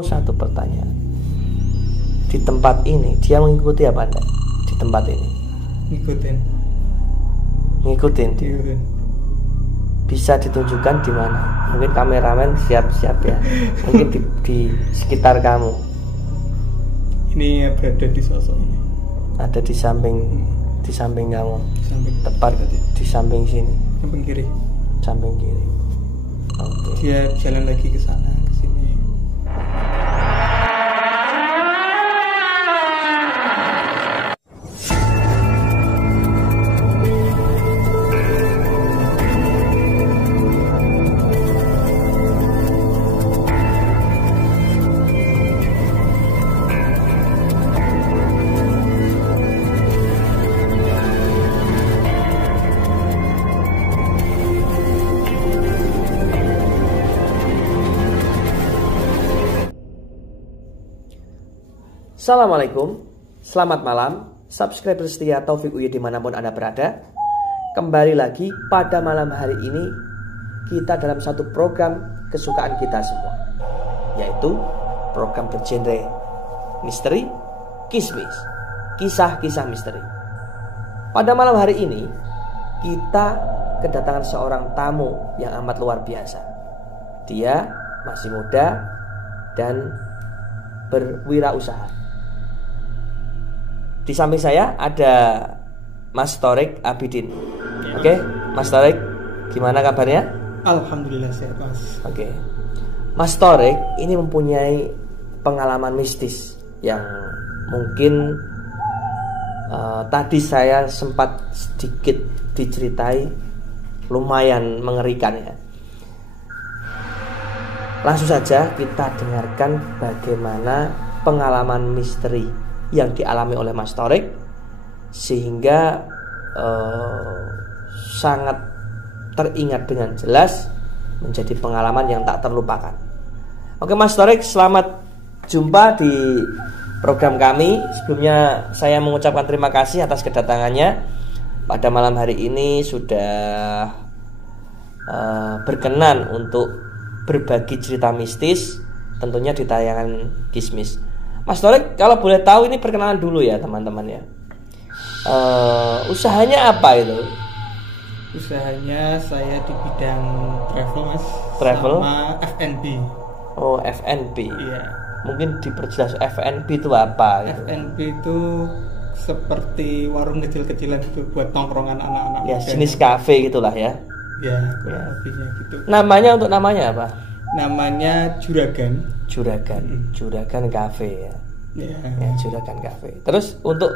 Satu pertanyaan. Di tempat ini dia mengikuti apa enggak? Di tempat ini ngikutin dia. Bisa ditunjukkan di mana? Mungkin kameramen siap-siap ya. Mungkin di sekitar kamu. Ini berada di sosok ini. Ada di samping kamu. Tepat di samping sini. Samping kiri. Samping kiri. Oke. Dia jalan lagi ke sana, ke sini. Assalamualaikum, selamat malam, subscriber setia Taufik Uye dimanapun Anda berada. Kembali lagi pada malam hari ini kita dalam satu program kesukaan kita semua, yaitu program bergenre misteri, kismis, kisah-kisah misteri. Pada malam hari ini kita kedatangan seorang tamu yang amat luar biasa. Dia masih muda dan berwirausaha. Di samping saya ada Mas Thorik Abidin. Oke, Mas Thorik, gimana kabarnya? Alhamdulillah sehat, Mas. Oke. Mas Thorik ini mempunyai pengalaman mistis yang mungkin tadi saya sempat sedikit diceritai, lumayan mengerikan ya. Langsung saja kita dengarkan bagaimana pengalaman misteri yang dialami oleh Mas Thorik, sehingga sangat teringat dengan jelas, menjadi pengalaman yang tak terlupakan. Oke Mas Thorik, selamat jumpa di program kami. Sebelumnya saya mengucapkan terima kasih atas kedatangannya pada malam hari ini, sudah berkenan untuk berbagi cerita mistis, tentunya di tayangan Kismis. Mas Thorik, kalau boleh tahu ini perkenalan dulu ya teman-teman ya. Usahanya apa itu? Usahanya saya di bidang travel, Mas. Travel? Sama F&B. Oh, F&B. Iya. Mungkin diperjelas F&B itu apa gitu? F&B itu seperti warung kecil-kecilan itu buat tongkrongan anak-anak. Ya, jenis kafe gitulah ya. Ya, lebihnya gitu. Namanya apa? Namanya Juragan. Juragan Cafe ya. Ya, Juragan Cafe. Terus untuk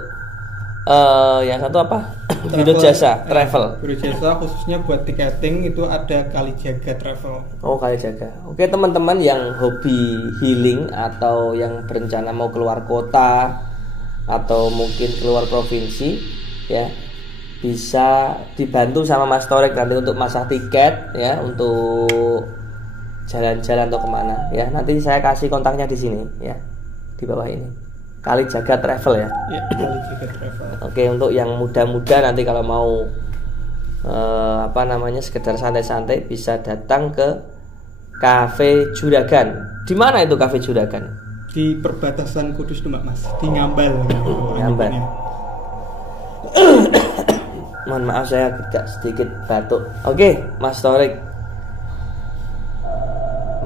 yang satu apa? Biro jasa travel. Biro jasa khususnya buat tiketing itu ada Kalijaga Travel. Oh, Kalijaga. Oke, teman-teman yang hobi healing atau yang berencana mau keluar kota atau mungkin keluar provinsi ya, bisa dibantu sama Mas Thorik nanti untuk masalah tiket ya, untuk jalan-jalan atau kemana ya. Nanti saya kasih kontaknya di sini ya, di bawah ini. Kalijaga Travel ya. Ya, Kalijaga Travel. Oke, untuk yang muda-muda nanti kalau mau sekedar santai-santai bisa datang ke Cafe Juragan. Di mana itu Cafe Juragan? Di perbatasan Kudus Demak, Mas. Di Ngambal. Ngambal. Mohon maaf saya agak sedikit batuk. Oke, Mas Thorik.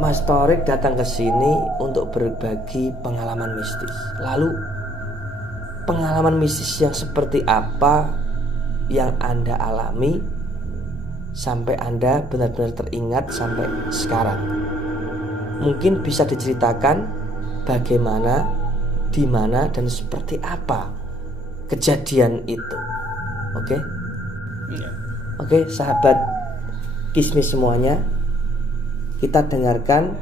Mas Thorik datang ke sini untuk berbagi pengalaman mistis. Lalu pengalaman mistis yang seperti apa yang Anda alami sampai Anda benar-benar teringat sampai sekarang? Mungkin bisa diceritakan bagaimana, di mana, dan seperti apa kejadian itu. Oke? Oke, sahabat Kismis semuanya, kita dengarkan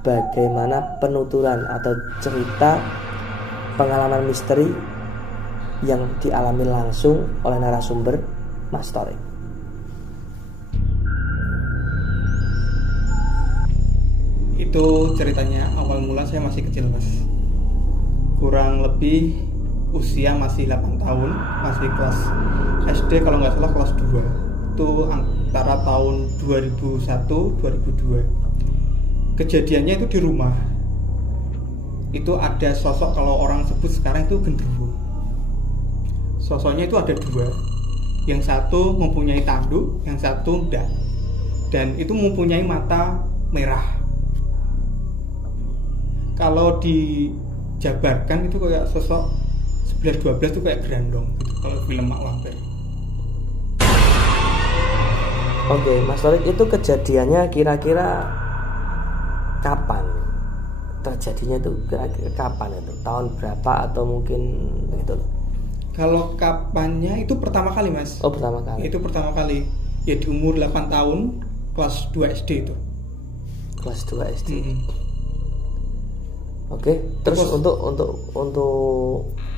bagaimana penuturan atau cerita pengalaman misteri yang dialami langsung oleh narasumber Mas Thorik. Itu ceritanya awal mula saya masih kecil, Mas. Kurang lebih usia masih 8 tahun, masih kelas SD kalau nggak salah kelas 2. Itu antara tahun 2001-2002. Kejadiannya itu di rumah. itu ada sosok, kalau orang sebut sekarang itu genderuwo. Sosoknya itu ada dua, yang satu mempunyai tanduk, yang satu enggak, dan itu mempunyai mata merah. Kalau dijabarkan itu kayak sosok 11-12 itu kayak gerandong gitu, kalau film Mak Lampir. Oke, Mas Torik, itu kejadiannya kira-kira kapan? Terjadinya itu kira-kira kapan itu? Tahun berapa atau mungkin gitu? Kalau kapannya itu pertama kali, Mas. Oh, pertama kali. Itu pertama kali. Ya di umur 8 tahun, kelas 2 SD itu. Kelas 2 SD. Oke, terus untuk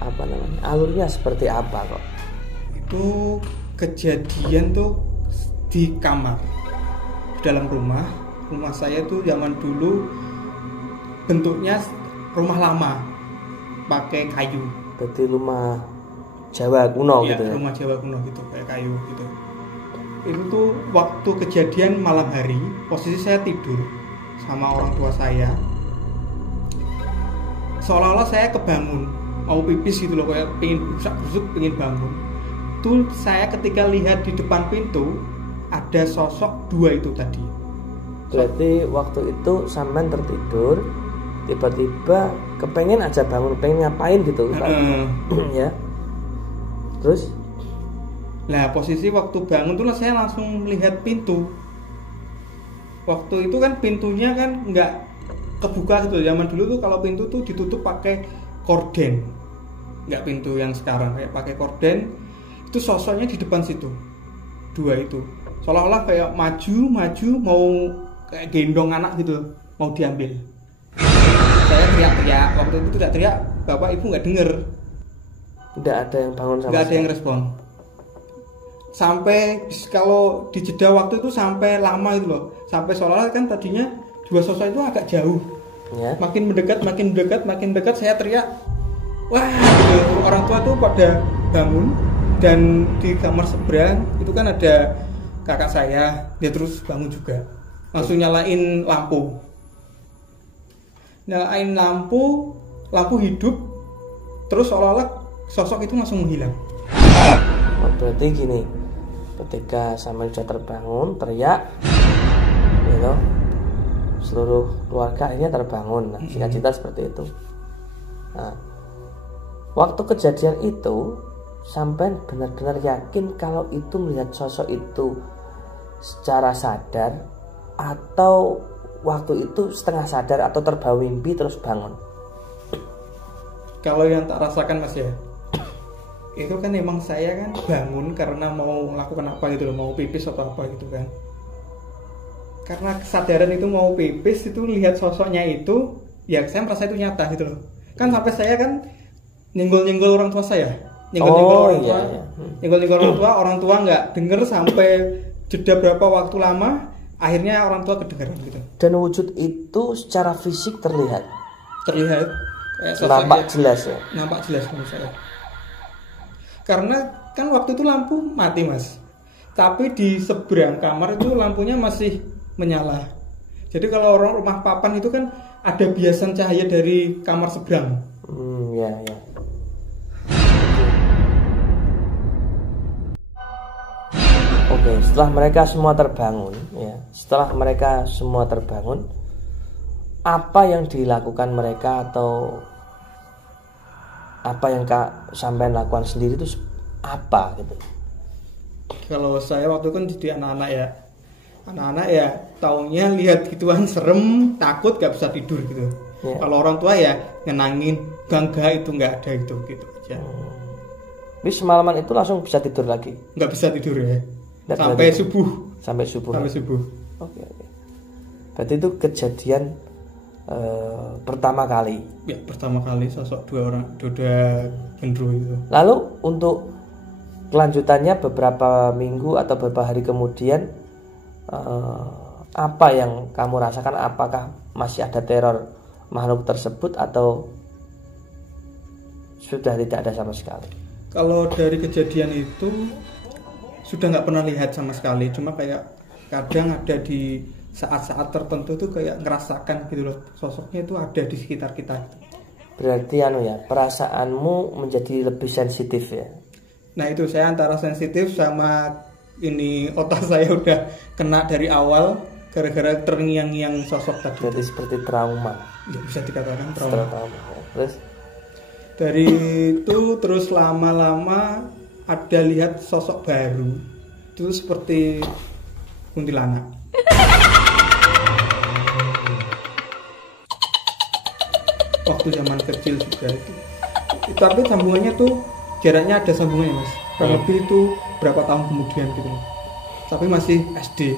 apa namanya? Alurnya seperti apa kok? Itu kejadian tuh di kamar. Di dalam rumah. Rumah saya tuh zaman dulu bentuknya rumah lama. Pakai kayu. Berarti rumah Jawa kuno ya, gitu ya? Rumah Jawa kuno gitu, kayak kayu gitu. Itu tuh waktu kejadian malam hari, posisi saya tidur sama orang tua saya. Seolah-olah saya kebangun, mau pipis gitu loh, kayak pengen busuk pengen bangun. Tuh saya ketika lihat di depan pintu ada sosok dua itu tadi. Berarti waktu itu sampean tertidur, tiba-tiba kepengen aja bangun, pengen ngapain gitu kan? Ya. Terus? Nah, posisi waktu bangun tuh saya langsung melihat pintu. Waktu itu kan pintunya kan nggak kebuka gitu. Zaman dulu tuh kalau pintu tuh ditutup pakai korden, nggak pintu yang sekarang kayak pakai korden. Itu sosoknya di depan situ, dua itu, seolah-olah kayak maju mau kayak gendong anak gitu, mau diambil. Saya teriak-teriak, waktu itu tidak teriak, bapak ibu nggak denger. Tidak ada yang bangun sama nggak ada yang respon. Sampai kalau di jeda waktu itu sampai lama itu loh, sampai seolah-olah kan tadinya dua sosok itu agak jauh ya. Makin mendekat saya teriak, wah gitu. Orang tua tuh pada bangun, dan di kamar seberang itu kan ada kakak saya, dia terus bangun juga, langsung nyalain lampu hidup, terus seolah-olah sosok itu langsung menghilang. Berarti gini, ketika sampai sudah terbangun, teriak, gitu, seluruh keluarga akhirnya terbangun. Nah, singkat cerita seperti itu. Nah, waktu kejadian itu, sampai benar-benar yakin kalau itu melihat sosok itu secara sadar, atau waktu itu setengah sadar atau terbawa mimpi terus bangun? Kalau yang tak rasakan Mas ya, itu kan emang saya kan bangun karena mau melakukan apa gitu loh, mau pipis atau apa gitu kan. Karena kesadaran itu mau pipis, itu lihat sosoknya itu, ya saya merasa itu nyata gitu loh. Kan sampai saya kan nyenggol-nyenggol orang tua saya, nyenggol-nyenggol orang tua nggak denger sampai jeda berapa waktu lama, akhirnya orang tua kedengeran gitu. Dan wujud itu secara fisik terlihat nampak jelas ya. Nampak jelas menurut saya. Karena kan waktu itu lampu mati Mas, tapi di seberang kamar itu lampunya masih menyala. Jadi kalau orang rumah papan itu kan ada biasan cahaya dari kamar seberang. Ya. Oke, setelah mereka semua terbangun, apa yang dilakukan mereka atau apa yang sampean lakukan sendiri itu apa gitu? Kalau saya waktu kan jadi anak-anak ya taunya lihat gituan serem, takut, gak bisa tidur gitu. Kalau orang tua ya nyenangin, bangga, itu nggak ada gitu aja. Tapi semalaman itu langsung bisa tidur lagi? Nggak bisa tidur ya. Sampai subuh. Oke. Berarti itu kejadian pertama kali. Ya, pertama kali sosok dua genderuwo itu. Lalu untuk kelanjutannya beberapa minggu atau beberapa hari kemudian, apa yang kamu rasakan? Apakah masih ada teror makhluk tersebut atau sudah tidak ada sama sekali? Kalau dari kejadian itu sudah nggak pernah lihat sama sekali, cuma kayak kadang ada di saat-saat tertentu tuh kayak ngerasakan gitu loh, sosoknya itu ada di sekitar kita. Berarti perasaanmu menjadi lebih sensitif ya. Nah itu saya antara sensitif sama ini otak saya udah kena dari awal gara-gara terngiang-ngiang sosok tadi. Jadi seperti trauma. Ya, bisa dikatakan trauma. Terus dari itu terus lama-lama ada lihat sosok baru. Itu seperti kuntilanak. Waktu zaman kecil juga itu. Tapi sambungannya tuh jaraknya ada sambungannya mas. Kurang lebih itu berapa tahun kemudian gitu. Tapi masih SD.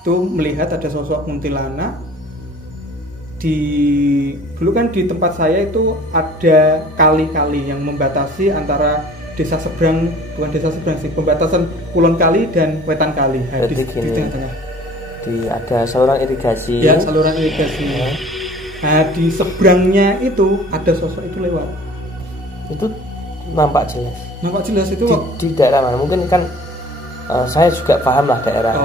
Itu melihat ada sosok kuntilanak dulu kan di tempat saya itu ada kali-kali yang membatasi antara desa seberang, bukan desa seberang sih, pembatasan Kulon Kali dan Wetan Kali. Di tengah-tengah. Ada saluran irigasi. Ya, saluran irigasi. Nah, di seberangnya itu ada sosok itu lewat. Itu nampak jelas. Nampak jelas itu di daerah mana? Mungkin kan saya juga paham lah daerah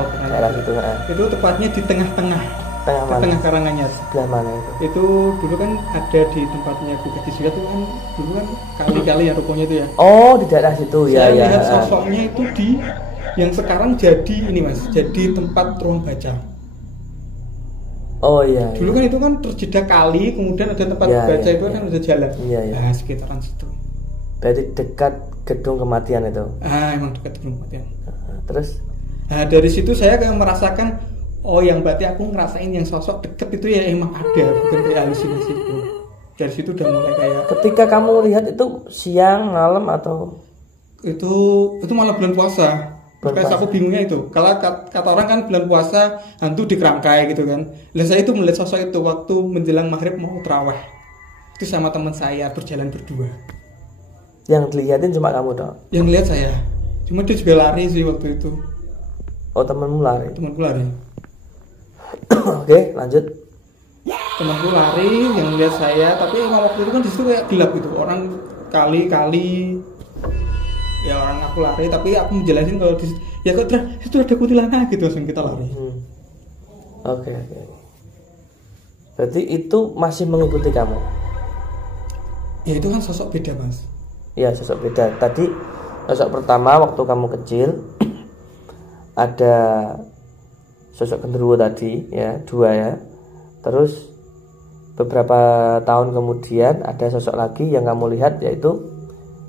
itu. Itu tepatnya di tengah-tengah. Tengah Karanganyar. Sebelah mana itu? Itu dulu kan ada di tempatnya Bu Gadis juga tuh kan dulu kan kali-kali ya rukonya itu ya. Oh, di daerah situ ya. Saya lihat sosoknya itu di yang sekarang jadi ini mas, jadi tempat ruang baca. Oh iya. Dulu kan itu kan terjeda kali, kemudian ada tempat baca itu kan ada jalan. Iya. Nah, sekitaran situ. Berarti dekat gedung kematian itu. Emang dekat gedung kematian. Terus? Nah, dari situ saya kayak merasakan yang berarti aku ngerasain yang sosok deket itu ya emang ada, bukan kayak halusinasi itu. Dari situ udah mulai kayak. Ketika kamu lihat itu siang, malam atau? Itu malah bulan puasa. Makanya aku bingungnya itu. Kalau kata orang kan bulan puasa hantu di kerangkai gitu kan. Dan saya itu melihat sosok itu waktu menjelang maghrib mau terawih. Itu sama teman saya berjalan berdua. Yang dilihatin cuma kamu dong? Yang lihat saya. Cuma dia juga lari sih waktu itu. Oh, temanmu lari? Temanku lari. Oke, lanjut. Temanku lari yang lihat saya, tapi emang waktu itu kan di situ kayak gelap gitu. Orang kali-kali ya orang aku lari, tapi aku menjelasin kalau ya kok itu ada kuntilanak gitu, langsung kita lari. Oke. Berarti itu masih mengikuti kamu? Ya itu kan sosok beda mas. Iya, sosok beda. Tadi sosok pertama waktu kamu kecil ada sosok genderuwo tadi ya, 2 ya. Terus beberapa tahun kemudian ada sosok lagi yang kamu lihat yaitu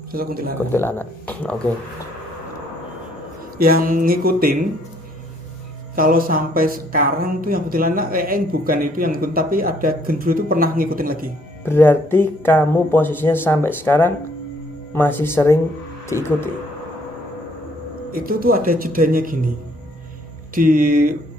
sosok kuntilanak. Oke. Yang ngikutin kalau sampai sekarang tuh yang kuntilanak bukan itu yang ngikutin, tapi ada genderuwo itu pernah ngikutin lagi. Berarti kamu posisinya sampai sekarang masih sering diikuti. Itu tuh ada jedanya gini. Di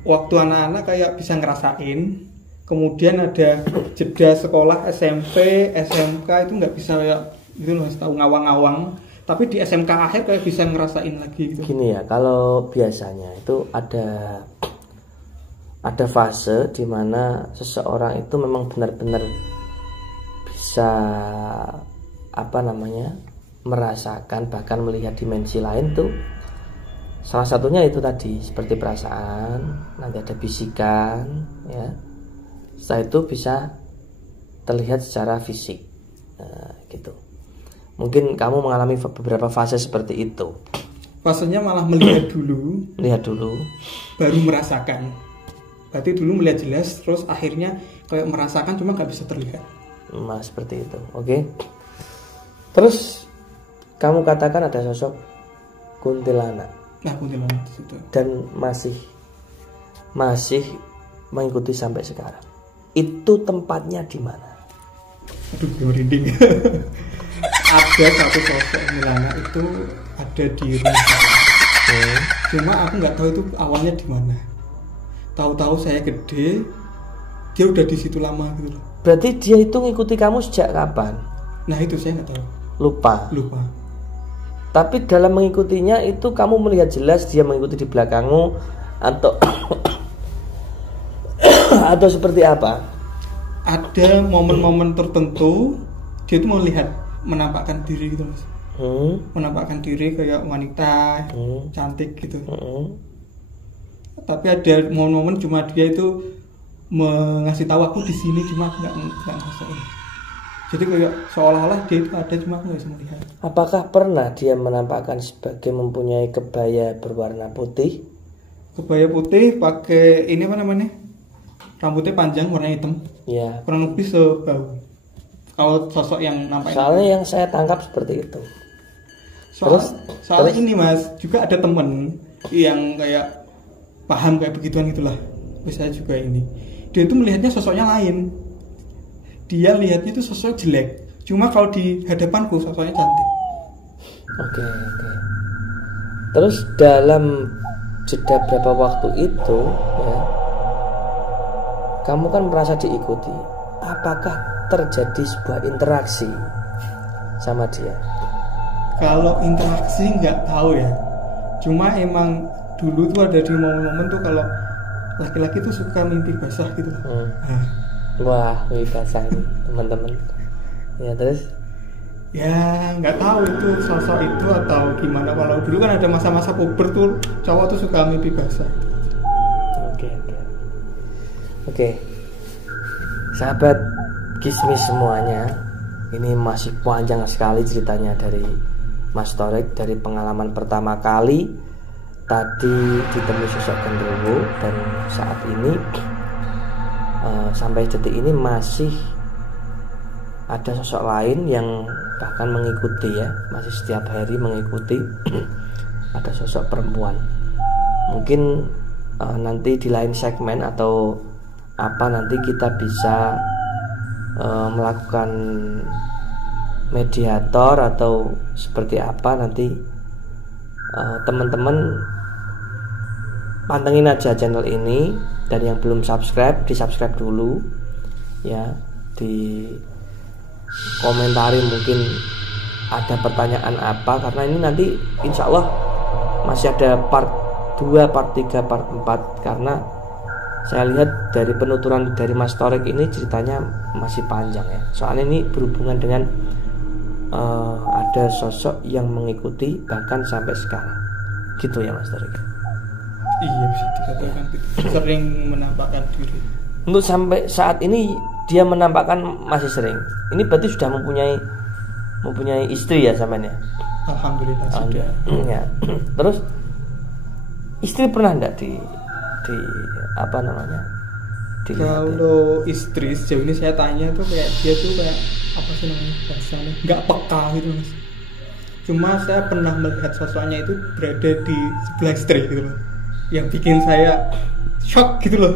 waktu anak-anak kayak bisa ngerasain, kemudian ada jeda sekolah SMP, SMK itu nggak bisa kayak gitu loh, tahu ngawang-ngawang. Tapi di SMK akhir kayak bisa ngerasain lagi gitu. Gini ya, kalau biasanya itu ada fase di mana seseorang itu memang benar-benar bisa merasakan bahkan melihat dimensi lain tuh. Salah satunya itu tadi seperti perasaan, nanti ada bisikan ya. Setelah itu bisa terlihat secara fisik. Gitu. Mungkin kamu mengalami beberapa fase seperti itu. Fasenya malah melihat dulu, baru merasakan. Berarti dulu melihat jelas, terus akhirnya kayak merasakan cuma nggak bisa terlihat. Seperti itu. Oke. Terus kamu katakan ada sosok kuntilanak. Nah, kuntilanak di situ. Dan masih mengikuti sampai sekarang. Itu tempatnya di mana? Aduh, merinding. Ada satu sosok kuntilanak itu ada di rumah saya. Cuma aku nggak tahu itu awalnya di mana. Tahu-tahu saya gede, dia udah di situ lama gitu loh. Berarti dia itu ngikuti kamu sejak kapan? Nah, itu saya nggak tahu. Lupa. Tapi dalam mengikutinya itu kamu melihat jelas dia mengikuti di belakangmu atau seperti apa? Ada momen-momen tertentu dia itu menampakkan diri gitu mas. Menampakkan diri kayak wanita cantik gitu. Tapi ada momen-momen cuma dia itu mengasih tahu aku di sini, cuma aku nggak ngerasain. Jadi kayak seolah-olah dia itu ada, cuma aku nggak bisa melihat. Apakah pernah dia menampakkan sebagai mempunyai kebaya berwarna putih? Kebaya putih, pakai ini apa namanya, rambutnya panjang warna hitam, Ya. kurang lebih sebahu. Kalau sosok yang nampak Soalnya yang saya tangkap seperti itu. soalnya ini mas, juga ada temen yang kayak paham kayak begituan gitulah. Saya juga ini, dia itu melihatnya sosoknya lain. Dia lihatnya itu sosok jelek, cuma kalau di hadapanku sosoknya cantik. Oke. Terus dalam jeda berapa waktu itu ya, kamu kan merasa diikuti. Apakah terjadi sebuah interaksi sama dia? Kalau interaksi nggak tahu ya, cuma emang dulu tuh ada di momen-momen tuh kalau laki-laki tuh suka mimpi basah gitu lah. Wah, mimpi basah ini teman-teman. Ya terus? Ya nggak tahu itu sosok itu atau gimana. Kalau dulu kan ada masa-masa puber tuh cowok tuh suka mimpi basah. Oke. Sahabat Kismis semuanya, ini masih panjang sekali ceritanya dari Mas Torek, dari pengalaman pertama kali tadi ditemui sosok genderuwo, dan saat ini sampai detik ini masih ada sosok lain yang bahkan mengikuti ya, masih setiap hari mengikuti. Ada sosok perempuan. Mungkin nanti di lain segmen atau apa nanti kita bisa melakukan mediator atau seperti apa nanti, teman-teman pantengin aja channel ini, dan yang belum subscribe di subscribe dulu ya, di komentari mungkin ada pertanyaan apa, karena ini nanti insya Allah masih ada part 2, part 3, part 4, karena saya lihat dari penuturan dari Mas Torek ini ceritanya masih panjang ya. Soalnya ini berhubungan dengan ada sosok yang mengikuti bahkan sampai sekarang. Gitu ya Mas Torek. Iya, bisa dikatakan gitu. Sering menampakkan diri. Untuk sampai saat ini dia menampakkan masih sering. Ini berarti sudah mempunyai istri ya samanya? Alhamdulillah sudah. Ya. Terus istri pernah enggak di apa namanya? Kalau istri sejauh ini saya tanya tuh kayak dia tuh kayak apa sih namanya bahasanya, nggak peka gitu mas. Cuma saya pernah melihat sosoknya itu berada di sebelah istri gitu loh, yang bikin saya shock gitu loh.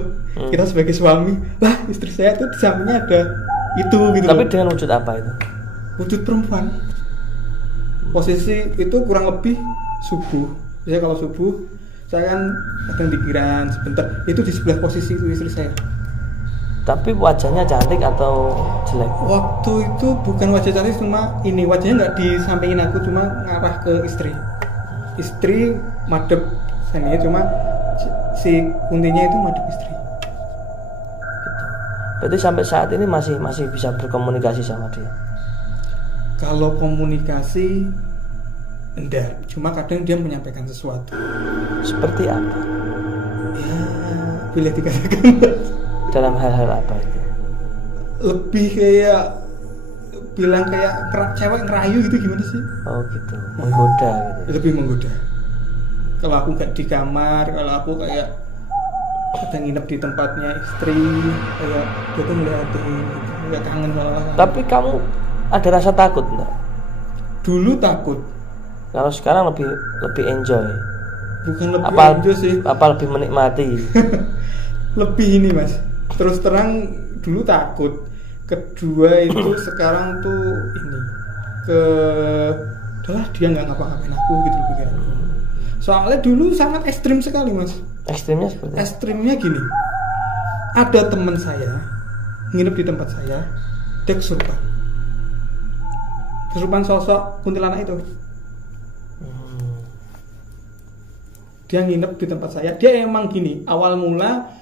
Kita sebagai suami, lah istri saya tuh di sampingnya ada itu gitu. Tapi loh. Dengan wujud apa itu? Wujud perempuan. Posisi itu kurang lebih subuh. Biasanya kalau subuh saya kan kadang pikiran sebentar, itu di sebelah posisi itu istri saya. Tapi wajahnya cantik atau jelek? Waktu itu bukan wajah cantik, cuma ini wajahnya nggak di sampingin aku, cuma ngarah ke istri. Istri madep sini, cuma si kuntinya itu madep istri. Berarti sampai saat ini masih bisa berkomunikasi sama dia? Kalau komunikasi enggak, cuma kadang dia menyampaikan sesuatu. Seperti apa? Ya, bila dikatakan dalam hal-hal apa itu? Lebih kayak bilang kayak cewek ngerayu gitu, gimana sih? Oh gitu, menggoda gitu. Lebih menggoda. Kalau aku nggak di kamar, kalau aku kayak kadang nginep di tempatnya istri, kayak dia tuh ngeliatin gitu, kayak kangen malah. Tapi kamu ada rasa takut enggak? Dulu takut. Kalau sekarang lebih enjoy. Bukan lebih enjoy sih. Apa lebih menikmati? Lebih ini mas. Terus terang dulu takut. Kedua itu sekarang tuh ini udahlah dia nggak ngapa-ngapain aku gitu pikiran. Soalnya dulu sangat ekstrim sekali mas. Ekstrimnya seperti? Ekstrimnya gini. Ada teman saya nginep di tempat saya, dia kesurupan. Kesurupan sosok kuntilanak itu. Dia nginep di tempat saya. Dia emang gini, awal mula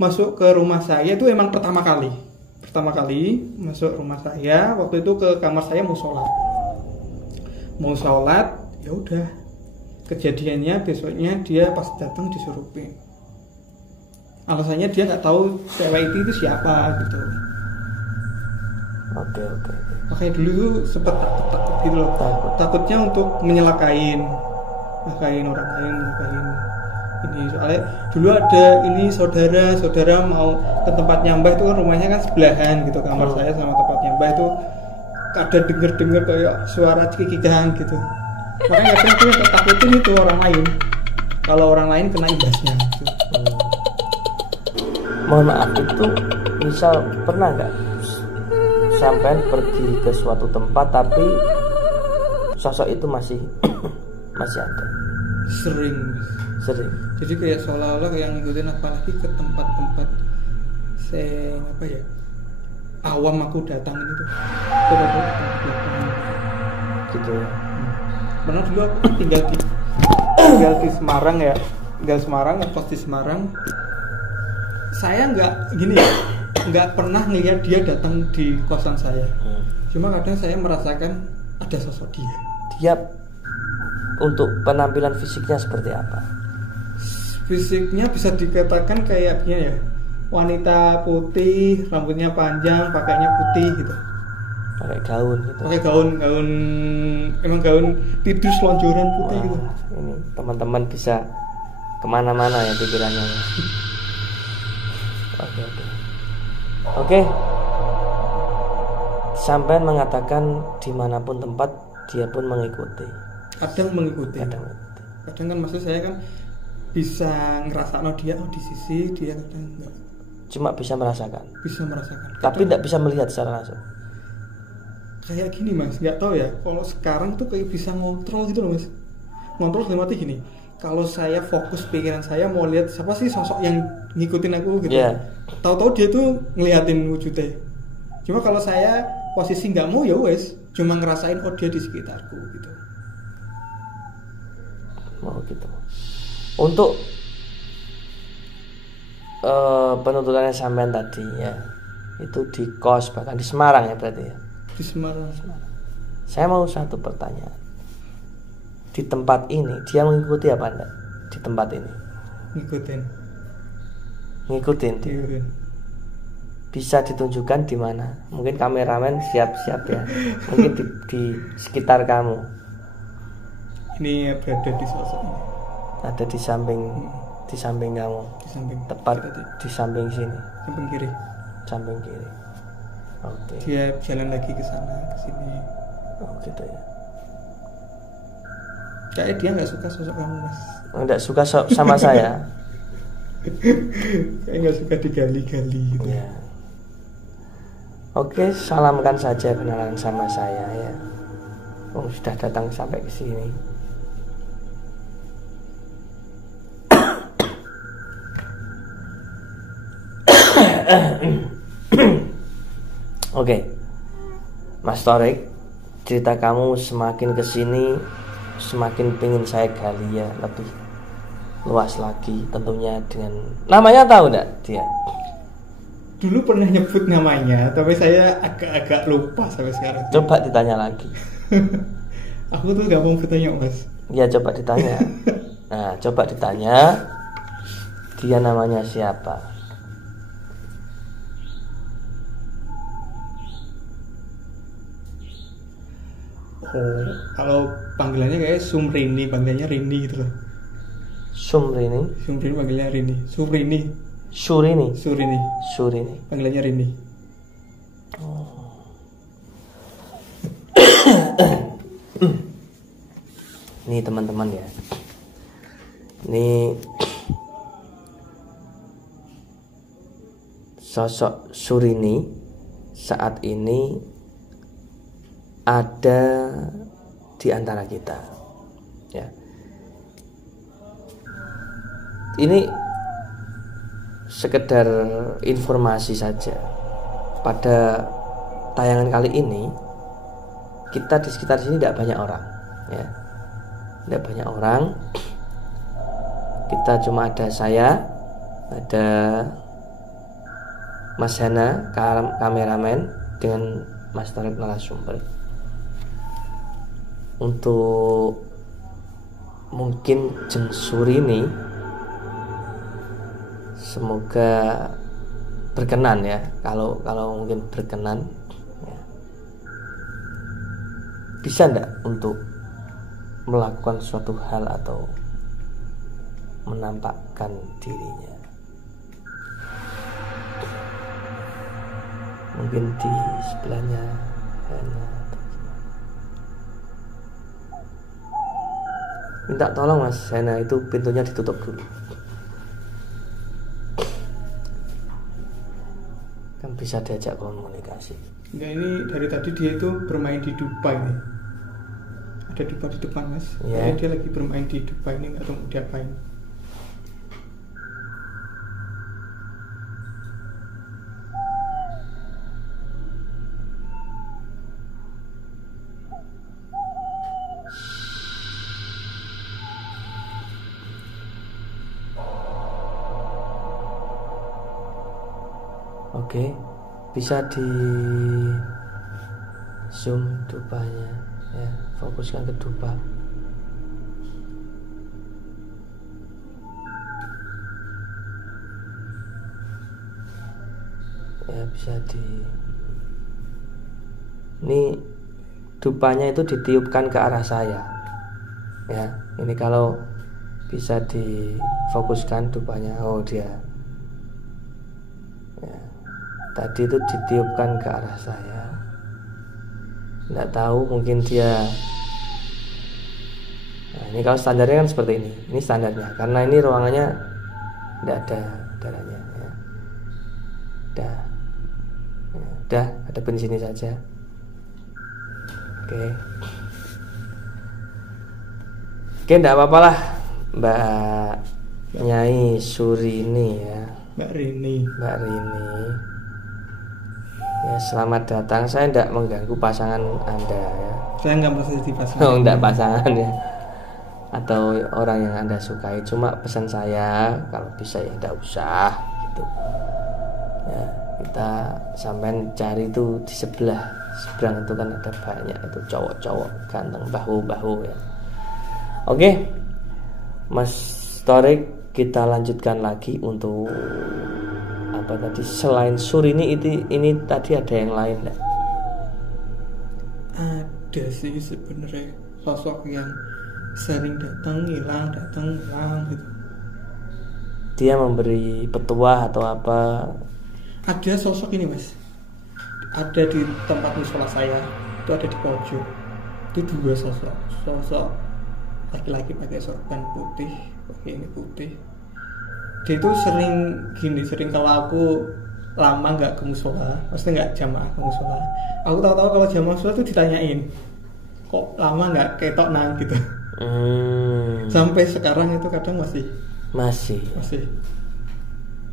masuk ke rumah saya itu emang pertama kali masuk rumah saya. Waktu itu ke kamar saya mau sholat, ya udah. Kejadiannya besoknya dia pas datang disurupin. Alasannya dia nggak tahu cewek itu siapa gitu. Oke. Makanya dulu tuh sempet takut gitu loh. Takutnya untuk nyelakain orang lain, ini. Soalnya dulu ada ini saudara mau ke tempat nyambah itu kan rumahnya kan sebelahan gitu, kamar saya sama tempat nyambah itu ada denger kayak suara cekikikan gitu. Makanya kadang aku takutin itu orang lain, kalau orang lain kena imbasnya gitu. Mohon maaf, itu misal pernah nggak sampai pergi ke suatu tempat tapi sosok itu masih ada? Sering. Jadi kayak seolah-olah kayak ngikutin, apalagi ke tempat-tempat awam aku datang itu tuh. Gitu ya. Pernah dulu aku tinggal di Semarang ya. Ngekos di Semarang. Saya nggak pernah ngelihat dia datang di kosan saya. Cuma kadang saya merasakan ada sosok dia. Dia untuk penampilan fisiknya seperti apa? Fisiknya bisa dikatakan kayaknya ya wanita putih, rambutnya panjang, pakainya putih gitu. Pakai gaun gitu. Pakai gaun emang gaun tidur selonjoran putih. Wah, gitu. Ini teman-teman bisa kemana-mana ya pikirannya. Oke. Sampai mengatakan dimanapun tempat dia pun mengikuti. Kadang kan maksud saya kan bisa ngerasain dia di sisi dia, kadang enggak. Cuma bisa merasakan. Tapi tidak bisa melihat secara langsung. Kayak gini Mas, nggak tahu ya. Kalau sekarang tuh kayak bisa ngontrol gitu loh Mas. Ngontrol dalam arti gini. Kalau saya fokus pikiran saya mau lihat siapa sih sosok yang ngikutin aku gitu. Yeah. Tahu-tahu dia tuh ngeliatin wujudnya. Cuma kalau saya posisi nggak mau ya wes, cuma ngerasain dia di sekitarku gitu. Mau gitu. Untuk penuntutannya sampean tadi ya, itu di kos, bahkan di Semarang ya berarti ya. Di Semarang. Saya mau satu pertanyaan. Di tempat ini dia mengikuti apa enggak? Di tempat ini ngikutin dia. Bisa ditunjukkan di mana? Mungkin kameramen siap-siap ya. Mungkin di sekitar kamu. Ini berada di sosok ini. Ada di samping kamu. Di samping. Tepat di samping sini. Samping kiri. Oke. Dia jalan lagi ke sana ke sini. Oh gitu ya. Kayak dia nggak suka sosok kamu Mas. Nggak suka sama saya. Kayak nggak suka digali-gali gitu. Ya. Oke, salamkan saja kenalan sama saya ya. Sudah datang sampai ke sini. Oke, Mas Torik, cerita kamu semakin kesini semakin pengen saya gali ya, lebih luas lagi tentunya. Dengan namanya tahu enggak dia? Dulu pernah nyebut namanya, tapi saya agak lupa sampai sekarang. Coba ditanya lagi. Aku tuh gak mau bertanya Mas. Ya coba ditanya. Nah coba ditanya, dia namanya siapa? Oh, kalau panggilannya kayak Sumrini, panggilannya Rini gitu loh. Sumrini panggilnya Rini. Surini. Panggilannya Rini. Oh. Nih teman-teman ya. Nih sosok Surini saat ini ada di antara kita ya. Ini sekedar informasi saja. Pada tayangan kali ini kita di sekitar sini tidak banyak orang ya. Tidak banyak orang. Kita cuma ada saya, ada Mas Hana kameramen, dengan Mas Torik narasumber. Untuk mungkin Jeng Surini, semoga berkenan ya, kalau mungkin berkenan ya. bisa enggak untuk melakukan suatu hal atau menampakkan dirinya? Mungkin di sebelahnya Hana. Minta tolong Mas Hana, itu pintunya ditutup dulu. Kan bisa diajak komunikasi. Enggak, ini dari tadi dia itu bermain di Dubai nih. Ada Dubai di depan Mas. Ya. Dia lagi bermain di Dubai ini, nggak tahu mau diapain. Oke, bisa di zoom Dubanya ya, fokuskan ke Duba. Ya bisa ini Dubanya itu ditiupkan ke arah saya ya. Ini kalau bisa difokuskan Dubanya, oh dia ya, tadi itu ditiupkan ke arah saya. Nggak tahu, mungkin dia. Nah, ini kalau standarnya kan seperti ini. Ini standarnya, karena ini ruangannya nggak ada darahnya ya. Udah hadapin sini saja. Oke, nggak apa-apa lah Mbak Nyai Surini ya. Mbak Rini. Ya, selamat datang. Saya tidak mengganggu pasangan Anda ya. Saya nggak merasa jadi pasangan. Oh, enggak pasangan ya. Atau orang yang Anda sukai. Cuma pesan saya kalau bisa ya tidak usah gitu. Ya, kita sampean cari itu di seberang itu kan ada banyak itu cowok-cowok ganteng bahu-bahu ya. Oke, Mas Torik, kita lanjutkan lagi untuk apa tadi, selain Surini ini tadi ada yang lain enggak? Ada sih sebenarnya sosok yang sering datang hilang gitu. Dia memberi petuah atau apa? Ada sosok ini Mas, ada di tempat musola saya, itu ada di pojok. Itu dua sosok laki-laki pakai sorban putih, pakai ini putih. Dia itu sering kalau aku lama nggak ke musola, maksudnya nggak jamaah ke musola, aku tahu-tahu kalau jamaah musola itu ditanyain, kok lama nggak ketok nang gitu. Sampai sekarang itu kadang masih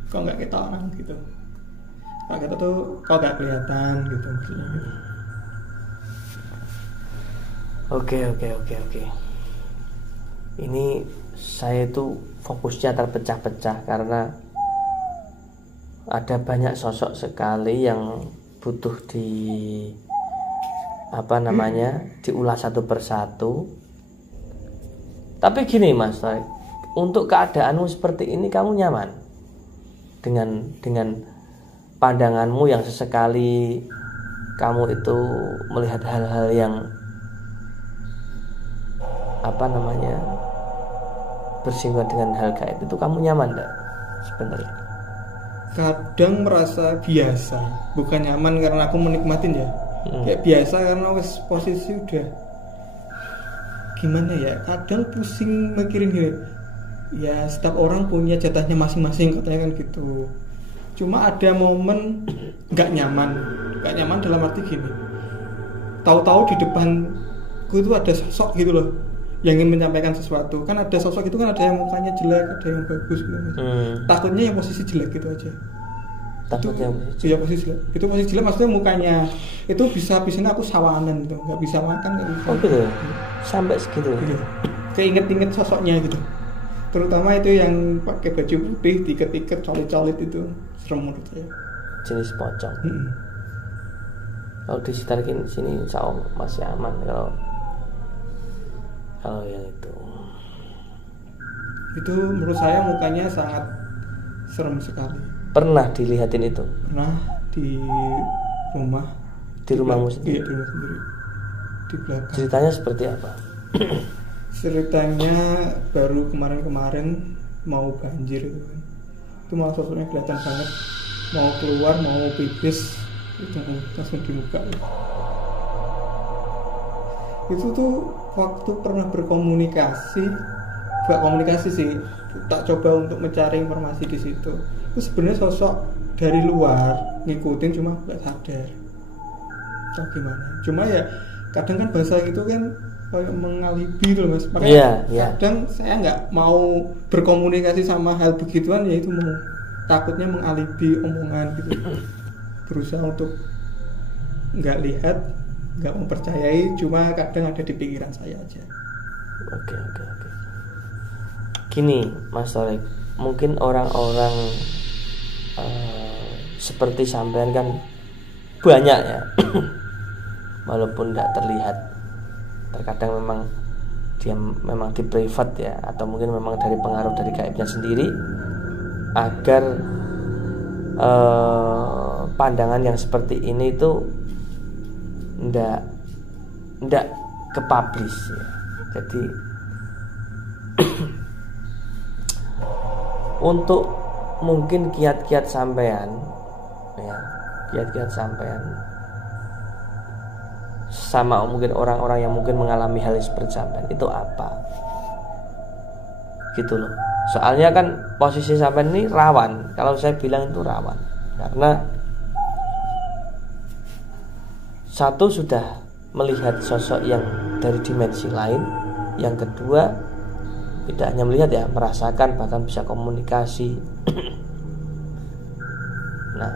kok nggak ketok nang gitu. Kalau kita tuh kok nggak kelihatan gitu maksudnya gitu. Oke. Ini saya itu fokusnya terpecah-pecah karena ada banyak sosok sekali yang butuh diulas satu persatu. Tapi gini Mas, untuk keadaanmu seperti ini kamu nyaman dengan pandanganmu yang sesekali kamu itu melihat hal-hal yang bersinggungan dengan hal gaib itu, kamu nyaman enggak sebenarnya? Kadang merasa biasa, bukan nyaman karena aku menikmatin ya. Kayak biasa karena posisi udah gimana ya, kadang pusing mikirin gini. Ya setiap orang punya jatahnya masing-masing katanya kan gitu. Cuma ada momen nggak nyaman dalam arti gini. Tahu-tahu di depanku itu ada sosok gitu loh, yang ingin menyampaikan sesuatu. Kan ada sosok itu kan ada yang mukanya jelek, ada yang bagus gitu. Takutnya yang posisi jelek gitu aja. Takutnya posisi jelek. Itu posisi jelek maksudnya mukanya itu bisa aku sawanan gitu, nggak bisa makan, nggak bisa. Oh gitu. Sampai segitu. Gitu. Keinget sosoknya gitu. Terutama itu yang pakai baju putih, tiket colit-colit itu serem menurut saya. Jenis pocong. Kalau di sekitar sini insya Allah masih aman. Kalau yang itu menurut saya mukanya sangat serem sekali. Pernah dilihatin itu? Pernah di rumah. Di rumahmu sendiri? Iya, di rumah sendiri. di belakang. Ceritanya seperti apa? Ceritanya baru kemarin-kemarin mau banjir itu kan. Itu malah sosoknya kelihatan banget, mau keluar mau pipis itu langsung di muka. Itu tuh waktu pernah berkomunikasi, gak komunikasi sih, tak coba untuk mencari informasi di situ. Itu sebenarnya sosok dari luar ngikutin, cuma gak sadar atau gimana. Cuma ya kadang kan bahasa itu kan kayak mengalibi tuh mas. Makanya kadang saya nggak mau berkomunikasi sama hal begituan, yaitu takutnya mengalibi omongan gitu. Berusaha untuk nggak lihat, nggak mempercayai, cuma kadang ada di pikiran saya aja. Oke. Gini Mas Torik, mungkin orang-orang seperti sampean kan banyak ya. Walaupun tidak terlihat, terkadang memang dia memang di privat ya, atau mungkin memang dari pengaruh dari gaibnya sendiri, agar pandangan yang seperti ini itu ndak ke-publish ya. Jadi untuk mungkin kiat-kiat sampean ya, kiat-kiat sampean sama mungkin orang-orang yang mungkin mengalami hal seperti sampean itu apa gitu loh. Soalnya kan posisi sampean ini rawan, kalau saya bilang itu rawan, karena satu sudah melihat sosok yang dari dimensi lain, yang kedua tidak hanya melihat ya, merasakan, bahkan bisa komunikasi. Nah,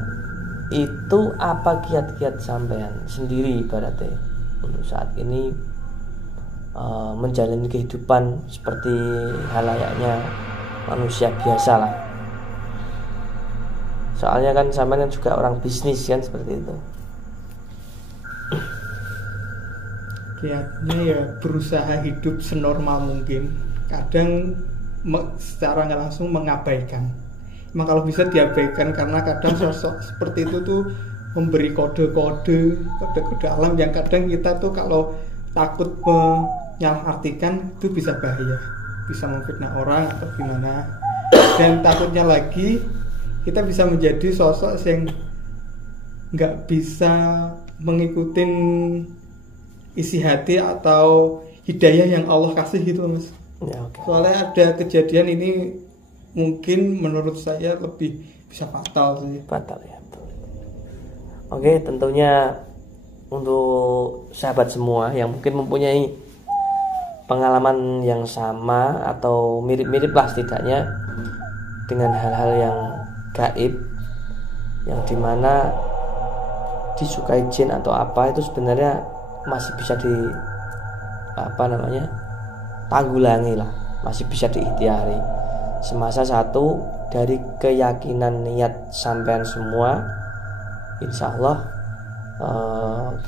itu apa kiat-kiat sampean sendiri ibaratnya untuk saat ini menjalani kehidupan seperti halayaknya manusia biasa lah. Soalnya kan sampean juga orang bisnis kan, seperti itu. Kiatnya ya berusaha hidup senormal mungkin. Kadang secara nggak langsung mengabaikan. Emang kalau bisa diabaikan, karena kadang sosok seperti itu tuh memberi kode-kode alam yang kadang kita tuh kalau takut menyalahartikan itu bisa bahaya, bisa memfitnah orang atau gimana. Dan takutnya lagi kita bisa menjadi sosok yang nggak bisa mengikuti isi hati atau hidayah yang Allah kasih gitu mas. Ya, okay. Soalnya ada kejadian ini mungkin menurut saya lebih bisa fatal sih. Fatal ya. Oke, tentunya untuk sahabat semua yang mungkin mempunyai pengalaman yang sama atau mirip-mirip lah setidaknya dengan hal-hal yang gaib, yang dimana disukai jin atau apa, itu sebenarnya masih bisa tanggulangi lah, masih bisa diikhtiari semasa satu dari keyakinan niat sampean semua. Insya Allah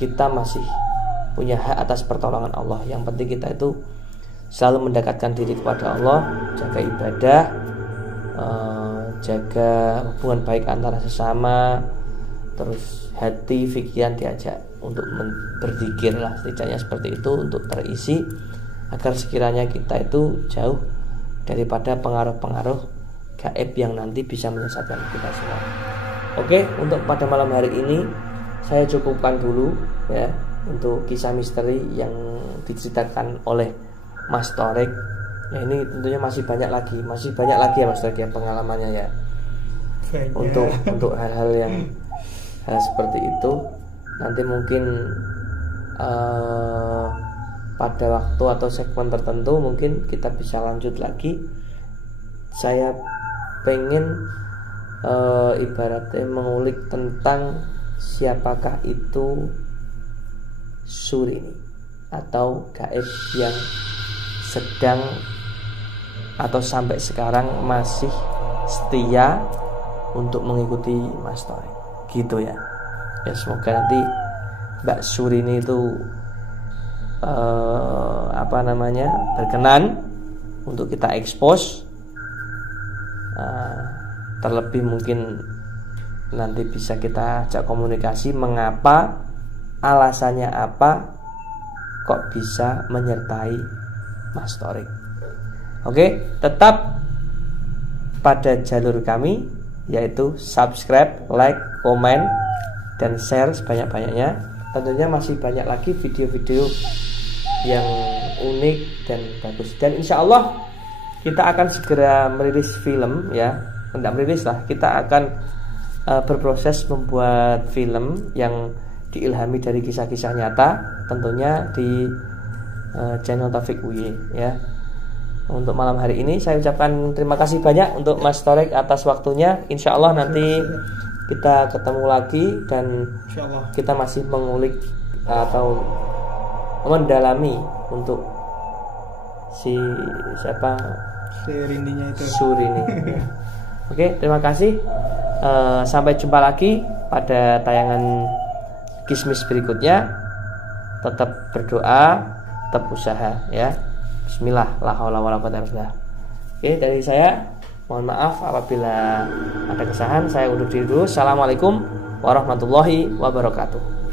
kita masih punya hak atas pertolongan Allah. Yang penting kita itu selalu mendekatkan diri kepada Allah, jaga ibadah, jaga hubungan baik antara sesama, terus hati, pikiran diajak untuk berzikir lah, setidaknya seperti itu, untuk terisi agar sekiranya kita itu jauh daripada pengaruh-pengaruh gaib yang nanti bisa menyesatkan kita semua. Oke, untuk pada malam hari ini saya cukupkan dulu ya untuk kisah misteri yang diceritakan oleh Mas Torik. Ya, ini tentunya masih banyak lagi ya Mas Torik ya pengalamannya ya. Untuk hal-hal yang hal seperti itu nanti mungkin pada waktu atau segmen tertentu mungkin kita bisa lanjut lagi. Saya pengen ibaratnya mengulik tentang siapakah itu Surini atau gaib yang sedang atau sampai sekarang masih setia untuk mengikuti Mas Torik gitu ya. Ya semoga nanti Mbak Surini itu berkenan untuk kita expose. Terlebih mungkin nanti bisa kita ajak komunikasi mengapa, alasannya apa kok bisa menyertai Mas Thorik. Oke, tetap pada jalur kami, yaitu subscribe, like, komen, dan share sebanyak-banyaknya. Tentunya masih banyak lagi video-video yang unik dan bagus. Dan insya Allah kita akan segera merilis film ya. Tidak merilis lah, kita akan berproses membuat film yang diilhami dari kisah-kisah nyata, tentunya di channel Taufik UY ya. Untuk malam hari ini saya ucapkan terima kasih banyak untuk Mas Thorik atas waktunya. Insya Allah nanti kita ketemu lagi dan kita masih mengulik atau mendalami untuk siapa Rindinya itu. Surini. Oke, terima kasih. Sampai jumpa lagi pada tayangan Kismis berikutnya. Tetap berdoa, tetap usaha ya. Bismillah, la haula wala quwwata illa billah. Oke, dari saya mohon maaf apabila ada kesalahan. Saya undur diri dulu. Assalamualaikum warahmatullahi wabarakatuh.